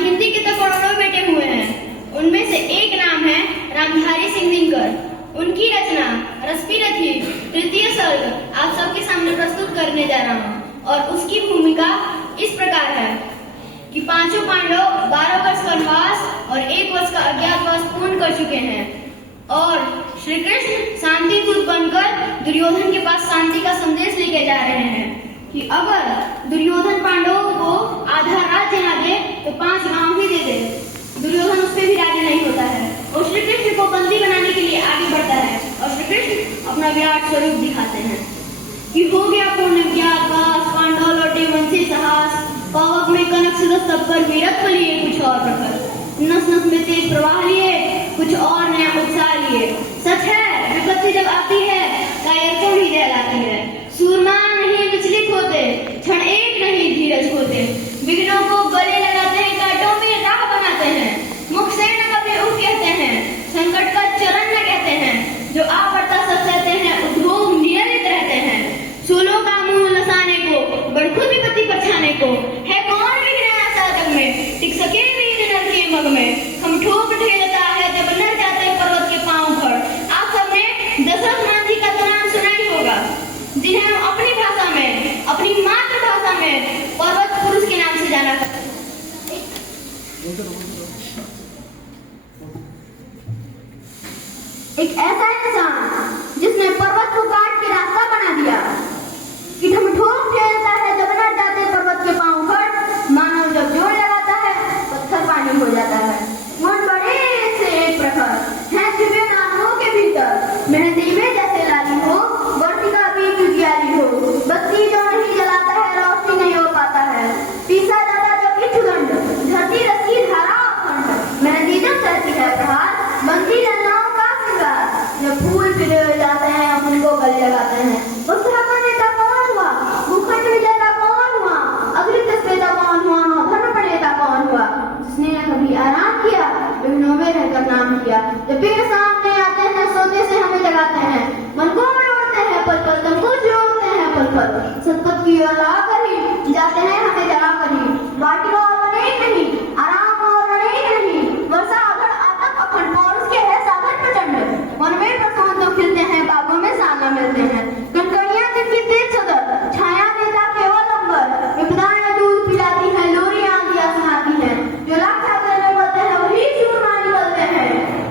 हिंदी के तो करोड़ों बेटे हुए हैं। उनमें से एक नाम है रामधारी सिंह दिनकर। उनकी रचना रश्मिरथी तृतीय सर्ग आप सबके सामने प्रस्तुत करने जा रहा हूँ। और उसकी भूमिका इस प्रकार है कि पांचों पांडव 12 वर्ष वनवास और 1 वर्ष का अज्ञातवास पूर्ण कर चुके हैं और श्री कृष्ण शांति दूत बनकर दुर्योधन के पास शांति का संदेश लेके जा रहे हैं कि अगर दुर्योधन पांडवों को आधा राज्य ना दे तो 5 गांव ही दे दे। दुर्योधन उस पर भी राजी नहीं होता है और श्री कृष्ण को बंदी बनाने के लिए आगे बढ़ता है और श्री कृष्ण अपना विराट स्वरूप दिखाते हैं कि हो गया पूर्ण अज्ञातवास, पांडव लौटे वन से साहस, पावक में कनक सुरस तब पर वीरत्व लिए कुछ और प्रखर, नस नस में तेज प्रवाह लिए कुछ और नया उत्साह लिए। सच है विपत्ति जब आती है कायर को ही दहलाती है। सूरमा नहीं विचलित होते, क्षण एक नहीं धीरज होते, विघ्नों को गले लगाते हैं, कांटों में राह बनाते हैं, मुख से न कभी उठ कहते हैं, संकट का चरण न कहते हैं, जो आ पड़ता सब सहते हैं, उद्योग नियमित रहते हैं। सूलों का मुंह नसाने को बड़खुद विपत्ति परछाने को है कौन विघ्न साधक में टिक सके वीर नर के मग में। हम ठोक ढेलता है जब नर जाते पर्वत के पांव भर। आप सबने दशरथ मांझी का तो नाम सुना ही होगा, जिन्हें हम अपनी भाषा में अपनी मातृभाषा में पर्वत पुरुष के नाम से जाना करते हैं। एक ऐसा इंसान जिसने पर्वत को काट के रास्ता बना दिया कि हम ठोक खेलता है जब न जाते पर्वत के पांव पर। मानव जब जोर लगाता है पत्थर पानी हो जाता है। मन बड़े से एक प्रखर है छिपे नामों के भीतर, मेहंदी में जैसे लाली हो बढ़ती का बीच उजियारी हो। बत्ती जो नहीं जलाता है रोशनी नहीं हो पाता है। पीसा जाता जब इच्छुदंड धरती रस्सी धारा अखंड, मेहंदी जब सहती है प्रहार बनती जन्नाओं का श्रृंगार। जब फूल पिघल जाते हैं हम उनको गले लगाते हैं। उत्तराखंड नेता कौन हुआ, भूखंड विजेता कौन हुआ, अग्रित नेता कौन हुआ, धर्म प्रणेता कौन हुआ, जिसने न कभी आराम किया विघ्नों में रहकर नाम किया। जब पेड़ सामने आते हैं सोते से हमें जगाते हैं, मन को मरोड़ते हैं पल पल, तन को जोड़ते हैं पल पल। सतपथ की ओर आकर ही जाते हैं हमें जगा कर ही। बाटी और बने नहीं आराम और बने नहीं, वर्षा अगर आतक अखंड और उसके है सागर प्रचंड। मन में प्रसन्न तो खिलते हैं बागों में साला मिलते हैं। कनकनियां जिनकी तेज सदर छाया देता केवल अंबर, विपदाएं दूध पिलाती है लोरियां दिया सुनाती है। जो लाख ठाकर में बोलते हैं वही चूरमा निकलते हैं।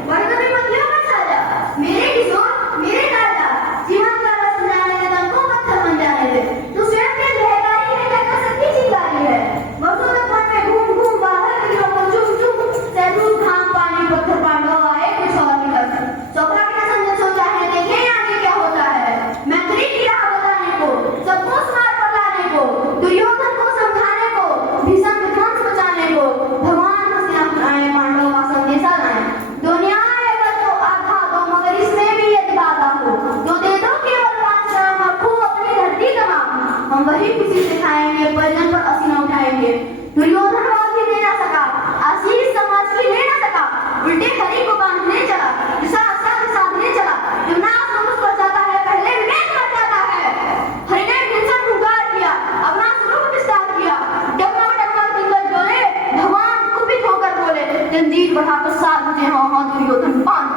वर्णन मतियों में साजा मेरे किशोर मेरे राजा, जीवन का रस जाने दे तन को पत्थर बन जाने दे। तू स्वयं के ढेकारी है कहकर सबकी चिंगारी है। वर्षों तक मन में घूम घूम बाहर निकलो को चुम चुम, सैकड़ों घाम पानी पत्थर पांडव आए कुछ और निकल। चौपड़ा के समझे सोचा है देखें आगे क्या होता है। मैत्री की राह बताने को सबको स्मार पर लाने को, दुर्योधन को समझाने को, भीषण विध्वंस बचाने को, भगवान हंसी आए पांडवों का संदेशा लाए। दुनिया अगर तो आधा दो मगर इसमें भी यदि बाधा हो तो दे दो केवल 5 राम रखो अपनी धरती तमाम। हम वही खुशी से खाएंगे परिजन पर असीना उठाएंगे। दुर्योधन बात भी दे ना सका, आशीष समाज की ले ना सका, उल्टे हरि को बांधने चला, दिशा साधने चला। जब नाम मनुष्य पर जाता है पहले विवेक मर जाता है। हरि ने हिंसक हुंकार किया, अपना स्वरूप विस्तार किया। डगमग डगमग दिग्गज बोले, भगवान कुपित होकर बोले, जंजीर बढ़ा प्रसाद मुझे हाँ हाँ दुर्योधन बांध